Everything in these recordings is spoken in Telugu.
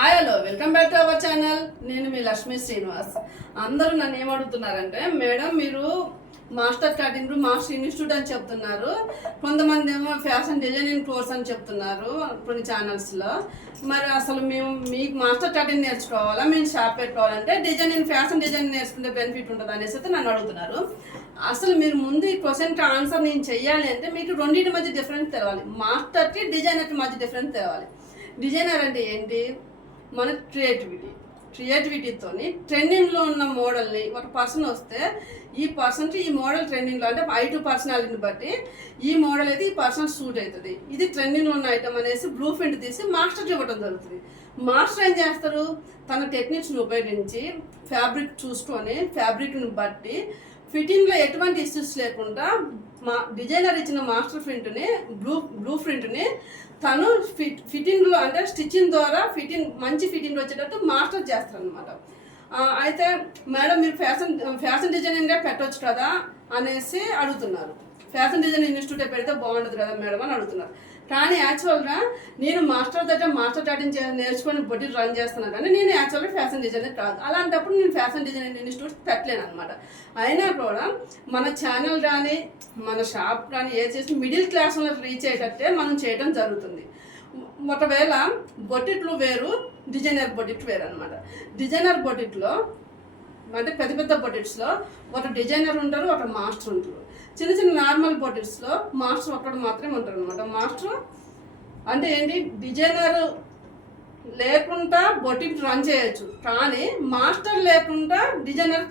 Hi hello welcome back to our channel నేను మీ లక్ష్మీ శ్రీనివాస్. అందరూ నన్ను ఏమడుగుతున్నారంటే మేడం మీరు మాస్టర్ కటింగ్ మాస్టర్ ఇన్స్టిట్యూట్ అని చెప్తున్నారు. కొంతమంది ఏమో ఫ్యాషన్ డిజైనింగ్ కోర్స్ అని చెప్తున్నారు కొన్ని ఛానల్స్లో మరి అసలు మేము మీకు మాస్టర్ కటింగ్ నేర్చుకోవాలా? మేము షాప్ పెట్టుకోవాలంటే డిజైనింగ్ ఫ్యాషన్ డిజైన్ నేర్చుకుంటే బెనిఫిట్ ఉంటుంది అనేసి అయితే నన్ను అడుగుతున్నారు. అసలు మీరు ముందు ఈ క్వశ్చన్కి ఆన్సర్ నేను చెయ్యాలి అంటే మీకు రెండింటి మధ్య డిఫరెన్స్ తెలవాలి మాస్టర్కి డిజైనర్కి మధ్య డిఫరెన్స్ తెలవాలి డిజైనర్ అంటే ఏంటి? మన క్రియేటివిటీ క్రియేటివిటీతోని ట్రెండింగ్లో ఉన్న మోడల్ని ఒక పర్సన్ వస్తే ఈ పర్సన్కి ఈ మోడల్ ట్రెండింగ్లో అంటే ఐ పర్సనాలిటీని బట్టి ఈ మోడల్ అయితే ఈ పర్సన్ సూట్ అవుతుంది. ఇది ట్రెండింగ్లో ఉన్న ఐటమ్ అనేసి బ్లూ ప్రింట్ తీసి మాస్టర్కి ఇవ్వడం జరుగుతుంది. మాస్టర్ ఏం చేస్తారు? తన టెక్నిక్స్ని ఉపయోగించి ఫ్యాబ్రిక్ చూసుకొని ఫ్యాబ్రిక్ని బట్టి ఫిట్టింగ్లో ఎటువంటి ఇష్యూస్ లేకుండా మా డిజైనర్ ఇచ్చిన మాస్టర్ ప్రింట్ని బ్లూ బ్లూ ప్రింట్ని తను ఫిట్ ఫిట్టింగ్లో అంటే స్టిచ్చింగ్ ద్వారా ఫిట్టింగ్ మంచి ఫిట్టింగ్ వచ్చేటట్టు మాస్టర్ చేస్తారనమాట అయితే మేడం మీరు ఫ్యాషన్ ఫ్యాషన్ డిజైనింగ్గా పెట్టవచ్చు కదా అనేసి అడుగుతున్నారు. ఫ్యాషన్ డిజైన్ ఇన్స్టిట్యూట్ పెడితే బాగుండదు కదా మేడం అని అడుగుతున్నారు. కానీ యాక్చువల్గా నేను మాస్టర్ దగ్గర మాస్టర్ టాటింగ్ నేర్చుకొని బొట్టి రన్ చేస్తున్నాను కానీ నేను యాక్చువల్గా ఫ్యాషన్ డిజైనర్ కాదు. అలాంటప్పుడు నేను ఫ్యాషన్ డిజైనింగ్ ఇన్స్టిట్యూట్ పెట్టలేను అనమాట అయినా కూడా మన ఛానల్ కానీ మన షాప్ కానీ ఏ చేసి మిడిల్ క్లాస్ వాళ్ళకి రీచ్ అయ్యేటట్టే మనం చేయడం జరుగుతుంది. ఒకవేళ బొట్టిట్లు వేరు డిజైనర్ బొటిట్ వేరు అనమాట డిజైనర్ బొటిట్లో అంటే పెద్ద పెద్ద బొటిట్స్లో ఒక డిజైనర్ ఉంటారు ఒక మాస్టర్ ఉంటారు. చిన్న చిన్న నార్మల్ బొటిట్స్లో మాస్టర్ ఒక్కడు మాత్రమే ఉంటారు అనమాట మాస్టర్ అంటే ఏంటి? డిజైనర్ లేకుండా బొటిక్ రన్ చేయొచ్చు. కానీ మాస్టర్ లేకుండా డిజైనర్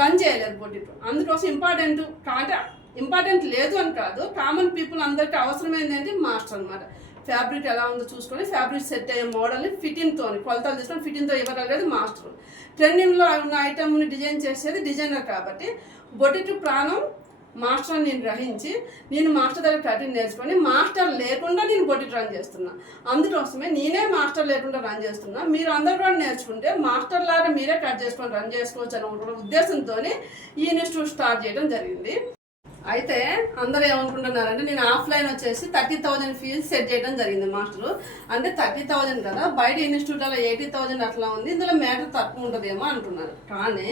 రన్ చేయలేరు బొటిక్. అందుకోసం ఇంపార్టెంట్ అంటే ఇంపార్టెంట్ లేదు అని కాదు. కామన్ పీపుల్ అందరికీ అవసరమైంది మాస్టర్ అనమాట ఫ్యాబ్రిక్ ఎలా ఉందో చూసుకొని ఫ్యాబ్రిక్ సెట్ అయ్యే మోడల్ని ఫిటింగ్తో కొలతలు తీసుకొని ఫిటింగ్తో ఇవ్వగలిగేది మాస్టర్. ట్రెండింగ్లో ఉన్న ఐటమ్ని డిజైన్ చేసేది డిజైనర్ కాబట్టి బొటిక్ ప్రాణం మాస్టర్ నేను గ్రహించి నేను మాస్టర్ దగ్గర ప్రాక్టీస్ నేర్చుకొని మాస్టర్ లేకుండా నేను బొటిక్ రన్ చేస్తున్నా. అందుకోసమే నేనే మాస్టర్ లేకుండా రన్ చేస్తున్నా. మీరు అందరు కూడా నేర్చుకుంటే మాస్టర్ లాగా మీరే కట్ చేసుకొని రన్ చేసుకోవచ్చు అనే ఉద్దేశంతో ఈ ఇన్స్టిట్యూట్ స్టార్ట్ చేయడం జరిగింది. అయితే అందరూ ఏమనుకుంటున్నారంటే నేను ఆఫ్లైన్ వచ్చేసి థర్టీ థౌజండ్ ఫీజు సెట్ చేయడం జరిగింది మాస్టర్. అంటే థర్టీ థౌజండ్ కదా బయట ఇన్స్టిట్యూట్లో ఎయిటీ థౌజండ్ అట్లా ఉంది ఇందులో మ్యాటర్ తక్కువ ఉంటుందేమో అంటున్నారు కానీ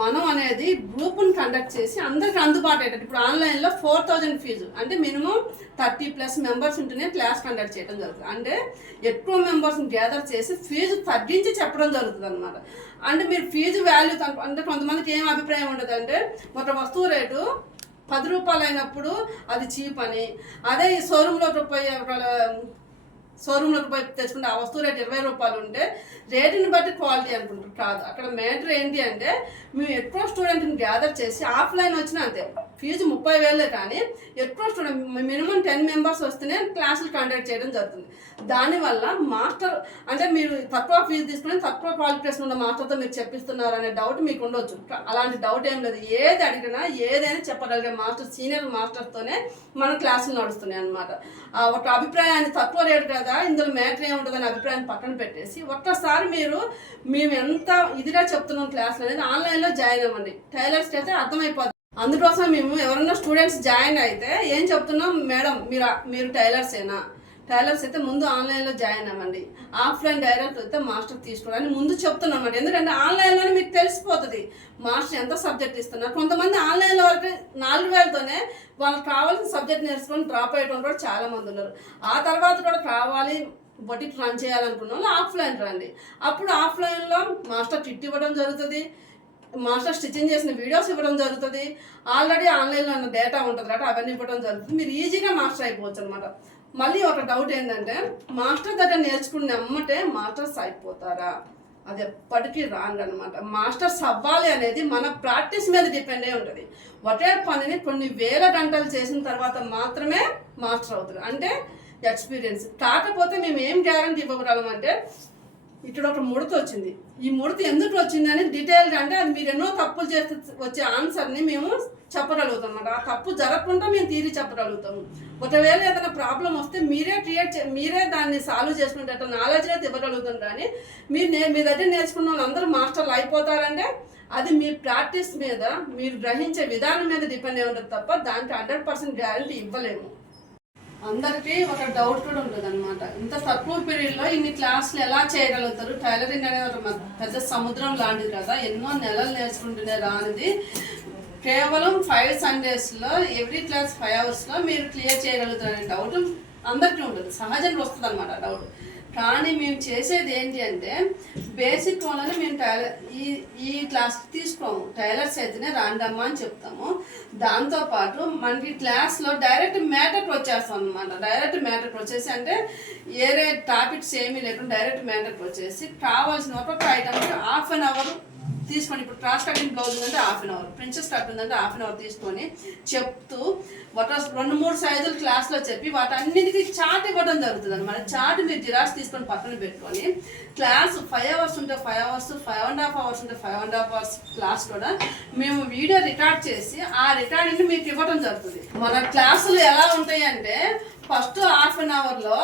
మనం అనేది గ్రూప్ని కండక్ట్ చేసి అందరికి అందుబాటు అయ్యేటట్టు ఇప్పుడు ఆన్లైన్లో ఫోర్ థౌజండ్ ఫీజు. అంటే మినిమం థర్టీ ప్లస్ మెంబర్స్ ఉంటేనే క్లాస్ కండక్ట్ చేయడం జరుగుతుంది. అంటే ఎక్కువ మెంబర్స్ని గ్యాదర్ చేసి ఫీజు తగ్గించి చెప్పడం జరుగుతుంది అనమాట అంటే మీరు ఫీజు వాల్యూ అంటే కొంతమందికి ఏం అభిప్రాయం ఉండదు. అంటే ఒక వస్తువు రేటు పది రూపాయలు అయినప్పుడు అది చీప్ అని అదే ఈ షోరూంలో రూపాయి షోరూంలోకి పోయి తెచ్చుకుంటే ఆ వస్తువు రేటు ఇరవై రూపాయలు ఉంటే రేటుని బట్టి క్వాలిటీ అనుకుంటారు కాదు అక్కడ మ్యాటర్ ఏంటి అంటే మేము ఎక్కువ స్టూడెంట్ని గ్యాదర్ చేసి ఆఫ్లైన్ వచ్చినా అంతే. ఫీజు ముప్పై వేలే కానీ ఎక్కువ స్టూడెంట్ మినిమం టెన్ మెంబర్స్ వస్తేనే క్లాసులు కండక్ట్ చేయడం జరుగుతుంది. దానివల్ల మాస్టర్ అంటే మీరు తక్కువ ఫీజు తీసుకుని తక్కువ క్వాలిఫికేషన్ ఉన్న మాస్టర్తో మీరు చెప్పిస్తున్నారు అనే డౌట్ మీకు ఉండొచ్చు. అలాంటి డౌట్ ఏం లేదు. ఏది అడిగినా ఏదైనా చెప్పగలిగే మాస్టర్ సీనియర్ మాస్టర్తోనే మన క్లాసులు నడుస్తున్నాయి అనమాట ఒక అభిప్రాయాన్ని తక్కువ రేటు కదా ఇందులో మ్యాటర్ ఏముంటుందని అభిప్రాయం పక్కన పెట్టేసి ఒక్కసారి మీరు మేము ఎంత ఇదిగా చెప్తున్నాం క్లాసులు అనేది ఆన్లైన్లో జాయిన్ అవ్వండి. టైలర్స్కి అయితే అర్థమైపోతుంది అందుకోసం మేము ఎవరన్నా స్టూడెంట్స్ జాయిన్ అయితే ఏం చెప్తున్నాం? మేడం మీరు మీరు టైలర్సేనా టైలర్స్ అయితే ముందు ఆన్లైన్లో జాయిన్ అవ్వండి. ఆఫ్లైన్ డైరెక్ట్ అయితే మాస్టర్ తీసుకోవాలని ముందు చెప్తున్నా అన్నమాట ఎందుకంటే ఆన్లైన్లోనే మీకు తెలిసిపోతుంది మాస్టర్ ఎంత సబ్జెక్ట్ ఇస్తున్నారు కొంతమంది ఆన్లైన్లో వరకు నాలుగు వేలతోనే వాళ్ళకి కావాల్సిన సబ్జెక్ట్ నేర్చుకొని డ్రాప్ అయ్యడం కూడా చాలామంది ఉన్నారు. ఆ తర్వాత కూడా కావాలి బొటిక్ రన్ చేయాలనుకున్న వాళ్ళు ఆఫ్లైన్ రండి. అప్పుడు ఆఫ్లైన్లో మాస్టర్ కిట్ ఇవ్వడం జరుగుతుంది. మాస్టర్ స్టిచ్చింగ్ చేసిన వీడియోస్ ఇవ్వడం జరుగుతుంది. ఆల్రెడీ ఆన్లైన్లో ఉన్న డేటా ఉంటుంది కాబట్టి అవన్నీ ఇవ్వడం జరుగుతుంది. మీరు ఈజీగా మాస్టర్ అయిపోవచ్చు అనమాట మళ్ళీ ఒక డౌట్ ఏంటంటే మాస్టర్ దగ్గర నేర్చుకుని అమ్మటే మాస్టర్స్ అయిపోతారా? అది ఎప్పటికీ రాంగ్ అనమాట మాస్టర్స్ అవ్వాలి అనేది మన ప్రాక్టీస్ మీద డిపెండ్ అయి ఉంటుంది. ఒకే పనిని కొన్ని వేల గంటలు చేసిన తర్వాత మాత్రమే మాస్టర్ అవుతారు. అంటే ఎక్స్పీరియన్స్ కాకపోతే మేము ఏం గ్యారంటీ ఇవ్వగలం అంటే ఇక్కడ ఒక ముడత వచ్చింది. ఈ ముడత ఎందుకు వచ్చిందని డీటెయిల్డ్ డీటెయిల్గా అంటే అది మీరు ఎన్నో తప్పులు చేస్తే వచ్చే ఆన్సర్ని మేము చెప్పగలుగుతాం అన్నమాట ఆ తప్పు జరగకుండా మేము తీరి చెప్పగలుగుతాము. ఒకవేళ ఏదైనా ప్రాబ్లం వస్తే మీరే క్రియేట్ మీరే దాన్ని సాల్వ్ చేసుకునేటట్టు నాలెడ్జ్ అయితే ఇవ్వగలుగుతాం కానీ మీరు నే మీ దగ్గర నేర్చుకున్న వాళ్ళందరూ మాస్టర్లు అయిపోతారంటే అది మీ ప్రాక్టీస్ మీద మీరు గ్రహించే విధానం మీద డిపెండ్ అయి ఉంటుంది తప్ప దానికి హండ్రెడ్ పర్సెంట్ గ్యారంటీ ఇవ్వలేము. అందరికీ ఒక డౌట్ కూడా ఉంటుంది అనమాట ఇంత తక్కువ పీరియడ్లో ఇన్ని క్లాసులు ఎలా చేయగలుగుతారు? టైలరింగ్ అనేది ఒక పెద్ద సముద్రం లాంటిది కదా. ఎన్నో నెలలు నేర్చుకుంటూనే రానిది. కేవలం ఫైవ్ సండేస్లో ఎవ్రీ క్లాస్ ఫైవ్ అవర్స్లో మీరు క్లియర్ చేయగలుగుతారు అనే డౌట్ అందరికీ ఉంటుంది. సహజంగా వస్తుంది అనమాట డౌట్ కానీ మేము చేసేది ఏంటి అంటే బేసిక్ వాళ్ళని మేము టైలర్ ఈ ఈ క్లాస్ తీసుకోము. టైలర్స్ అయితేనే రాండమ్మా అని చెప్తాము. దాంతోపాటు మనకి క్లాస్లో డైరెక్ట్ మ్యాటర్కి వచ్చేస్తాం అనమాట డైరెక్ట్ మ్యాటర్కి వచ్చేసి అంటే ఏరే టాపిక్స్ ఏమీ లేకుండా డైరెక్ట్ మ్యాటర్కి వచ్చేసి కావాల్సిన ఒక్కొక్క ఐటమ్కి హాఫ్ అన్ అవర్ తీసుకొని ఇప్పుడు క్రాస్ కటింగ్ బ్లౌజ్ ఉందంటే half an hour princess cut ఉందంటే హాఫ్ అన్ అవర్ తీసుకొని చెప్తూ ఒక రెండు మూడు సైజులు క్లాస్లో చెప్పి వాటన్నిటికీ చాట్ ఇవ్వడం జరుగుతుంది అనమాట చాట్ మీరు జిరాక్స్ తీసుకొని పక్కన పెట్టుకొని క్లాస్ ఫైవ్ అవర్స్ ఉంటే five hours five and half hours ఉంటే five and half hours class కూడా మేము వీడియో రికార్డ్ చేసి ఆ రికార్డింగ్ మీకు ఇవ్వడం జరుగుతుంది. మన క్లాసులు ఎలా ఉంటాయి అంటే ఫస్ట్ హాఫ్ అన్ అవర్లో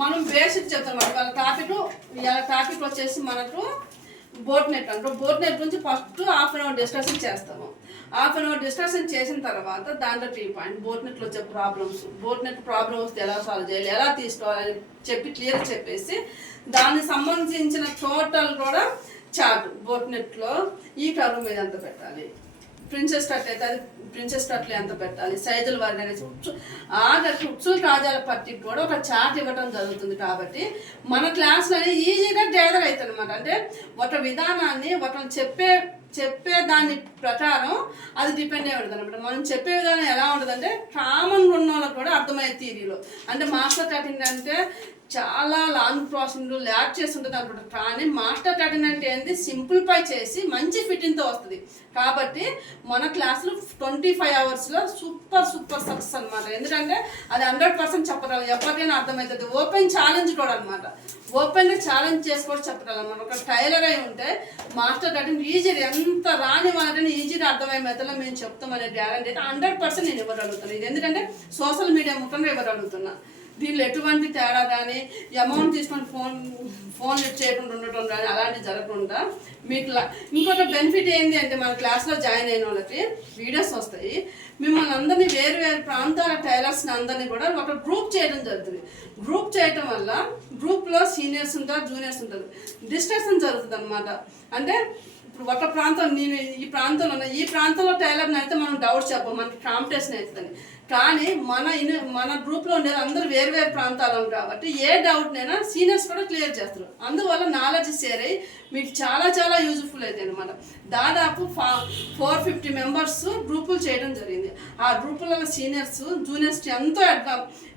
మనం బేసిక్ చెప్తాం. వాళ్ళ టాపిక్ ఇలా టాపిక్ వచ్చేసి మనకు బోట్ నెట్ అంటే బోట్ నెట్ నుంచి first half an hour discussion చేస్తాము. హాఫ్ అన్ అవర్ డిస్కషన్ చేసిన తర్వాత దాంట్లో టీ పాయింట్ బోట్ నెట్లో వచ్చే ప్రాబ్లమ్స్ బోట్ నెట్ ప్రాబ్లమ్స్ ఎలా సాల్వ్ చేయాలి ఎలా తీసుకోవాలని చెప్పి క్లియర్ చెప్పేసి దానికి సంబంధించిన టోటల్ కూడా చార్ట్ బోట్ నెట్లో ఈ కరువు మీద అంత పెట్టాలి. ప్రిన్సెస్ కట్ అయితే అది ప్రిన్సెస్ కట్లే అంత పెట్టాలి. సైజుల వారిని అనేసి ఉచ్చు- ఆఖరికి రాజాల పట్టికి కూడా ఒక చార్ట్ ఇవ్వడం జరుగుతుంది కాబట్టి మన క్లాస్లోనే ఈజీగా గ్యాదర్ అవుతుంది అనమాట అంటే ఒక విధానాన్ని ఒక చెప్పే చెప్పే దాని ప్రకారం అది డిపెండ్ అయి ఉంటుంది అనమాట మనం చెప్పే విధానం ఎలా ఉండదంటే కామన్ కామన్గా ఉన్న వాళ్ళకి కూడా అర్థమయ్యే థీరీలో అంటే మాస్టర్ కటింగ్ అంటే చాలా లాంగ్ ప్రాసెస్ ల్యాబ్ చేసి ఉంటుంది అనుకుంటారు కానీ మాస్టర్ కటింగ్ అంటే ఏంది సింప్లిఫై చేసి మంచి ఫిట్టింగ్తో వస్తుంది. కాబట్టి మన క్లాసులు ట్వంటీ ఫైవ్ అవర్స్లో సూపర్ సూపర్ సక్సెస్ అనమాట ఎందుకంటే అది హండ్రెడ్ పర్సెంట్ చెప్పగలం ఎవరికైనా అర్థమవుతుంది ఓపెన్ ఛాలెంజ్ కూడా అనమాట ఓపెన్గా ఛాలెంజ్ చేసుకోవడం చెప్పగలం ఒక టైలర్ అయి ఉంటే మాస్టర్ కటింగ్ ఈజీ ఎంత రాని వాళ్ళని ఈజీగా అర్థమయ్యే మెథడ్లో మేము చెప్తామనే గ్యారంటీ అయితే హండ్రెడ్ పర్సెంట్ నేను ఇవ్వగలుగుతున్నాను ఇది ఎందుకంటే సోషల్ మీడియా ముఖంగా ఇవ్వగలుగుతున్నాను దీనిలో ఎటువంటి తేడా కానీ అమౌంట్ తీసుకొని ఫోన్ ఫోన్ లిఫ్ట్ చేయకుండా ఉండటం కానీ అలాంటివి జరగకుండా మీకు ఇంకొక బెనిఫిట్ ఏంటి అంటే మన క్లాస్లో జాయిన్ అయిన వాళ్ళకి వీడియోస్ వస్తాయి. మిమ్మల్ని అందరినీ వేరు వేరు ప్రాంతాల టైలర్స్ని అందరినీ కూడా ఒక గ్రూప్ చేయడం జరుగుతుంది. గ్రూప్ చేయటం వల్ల గ్రూప్లో సీనియర్స్ ఉంటారు జూనియర్స్ ఉంటారు. డిస్కషన్ జరుగుతుంది అనమాట అంటే ఇప్పుడు ఒక ప్రాంతం నేను ఈ ప్రాంతంలో ఉన్న ఈ ప్రాంతంలో టైలర్ని అయితే మనం డౌట్ చెప్పం. మనకి కాంపిటీషన్ అవుతుందని. కానీ మన ఇన్ మన గ్రూప్లో ఉండేది అందరూ వేరు వేరు ప్రాంతాలు కాబట్టి ఏ డౌట్నైనా సీనియర్స్ కూడా క్లియర్ చేస్తారు. అందువల్ల నాలెడ్జ్ షేర్ అయ్యి మీకు చాలా చాలా యూజ్ఫుల్ అవుతాయి అనమాట దాదాపు ఫా ఫోర్ ఫిఫ్టీ మెంబర్స్ గ్రూపులు చేయడం జరిగింది. ఆ గ్రూపులలో సీనియర్స్ జూనియర్స్కి ఎంతో అడ్వా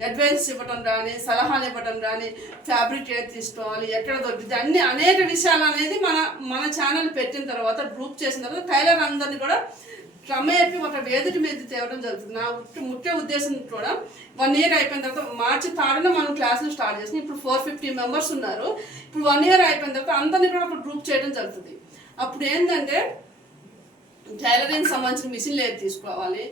అడ్వైస్ ఇవ్వడం కానీ సలహాలు ఇవ్వడం కానీ ఫ్యాబ్రిక్ ఏది తీసుకోవాలి ఎక్కడ దొరుకుతుంది అన్ని అనేక విషయాలు అనేది మన మన ఛానల్ పెట్టిన తర్వాత గ్రూప్ చేసిన తర్వాత టైలర్ అందరినీ కూడా క్రమేపీ ఒక వేదిక మీద తేవడం జరుగుతుంది. నా ముఖ్య ముఖ్య ఉద్దేశం కూడా వన్ ఇయర్ అయిపోయిన తర్వాత మార్చి థర్డ్న మనం క్లాసులు స్టార్ట్ చేసినాం. ఇప్పుడు ఫోర్ ఫిఫ్టీ మెంబర్స్ ఉన్నారు. ఇప్పుడు వన్ ఇయర్ అయిపోయిన తర్వాత అందరినీ కూడా ఒక గ్రూప్ చేయడం జరుగుతుంది. అప్పుడు ఏంటంటే టైలరింగ్ సంబంధించిన మిషన్లు ఏది తీసుకోవాలి.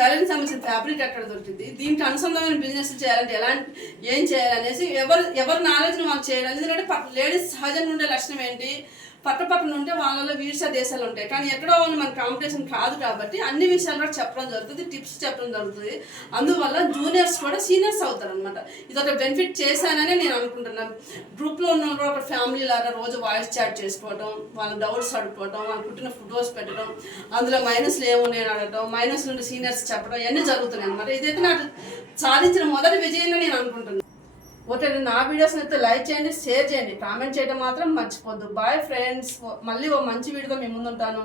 టాలెంట్ సంబంధించిన ఫ్యాబ్రిక్ ఎక్కడ దొరుకుతుంది. దీనికి అనుసంధానమైన బిజినెస్ చేయాలంటే ఎలాంటి ఏం చేయాలనేసి ఎవరు ఎవరి నాలెడ్జ్ని వాళ్ళు చేయాలి. ఎందుకంటే లేడీస్ సహజంగా ఉండే లక్షణం ఏంటి? పట్ట పక్కన ఉంటే వాళ్ళలో వీర్ష దేశాలు ఉంటాయి. కానీ ఎక్కడో వాళ్ళు మన కాంపిటీషన్ కాదు కాబట్టి అన్ని విషయాలు కూడా చెప్పడం జరుగుతుంది టిప్స్ చెప్పడం జరుగుతుంది. అందువల్ల జూనియర్స్ కూడా సీనియర్స్ అవుతారు అనమాట ఇది ఒక బెనిఫిట్ చేశానని నేను అనుకుంటున్నాను గ్రూప్లో ఉన్న ఒక ఫ్యామిలీ లాగా రోజు వాయిస్ చాట్ చేసుకోవడం వాళ్ళ డౌట్స్ అడుక్కోవడం వాళ్ళు పుట్టిన ఫొటోస్ పెట్టడం అందులో మైనస్లు ఏమున్నాయని అడగడం మైనస్ నుండి సీనియర్స్ చెప్పడం ఇవన్నీ జరుగుతున్నాయి అనమాట ఇదైతే నాకు సాధించిన మొదటి విజయంగా నేను అనుకుంటున్నాను ఓకే నా వీడియోస్ని అయితే లైక్ చేయండి షేర్ చేయండి. కామెంట్ చేయడం మాత్రం మర్చిపోద్దు. బాయ్ ఫ్రెండ్స్ మళ్ళీ ఓ మంచి వీడియోతో మేము ముందుంటాను.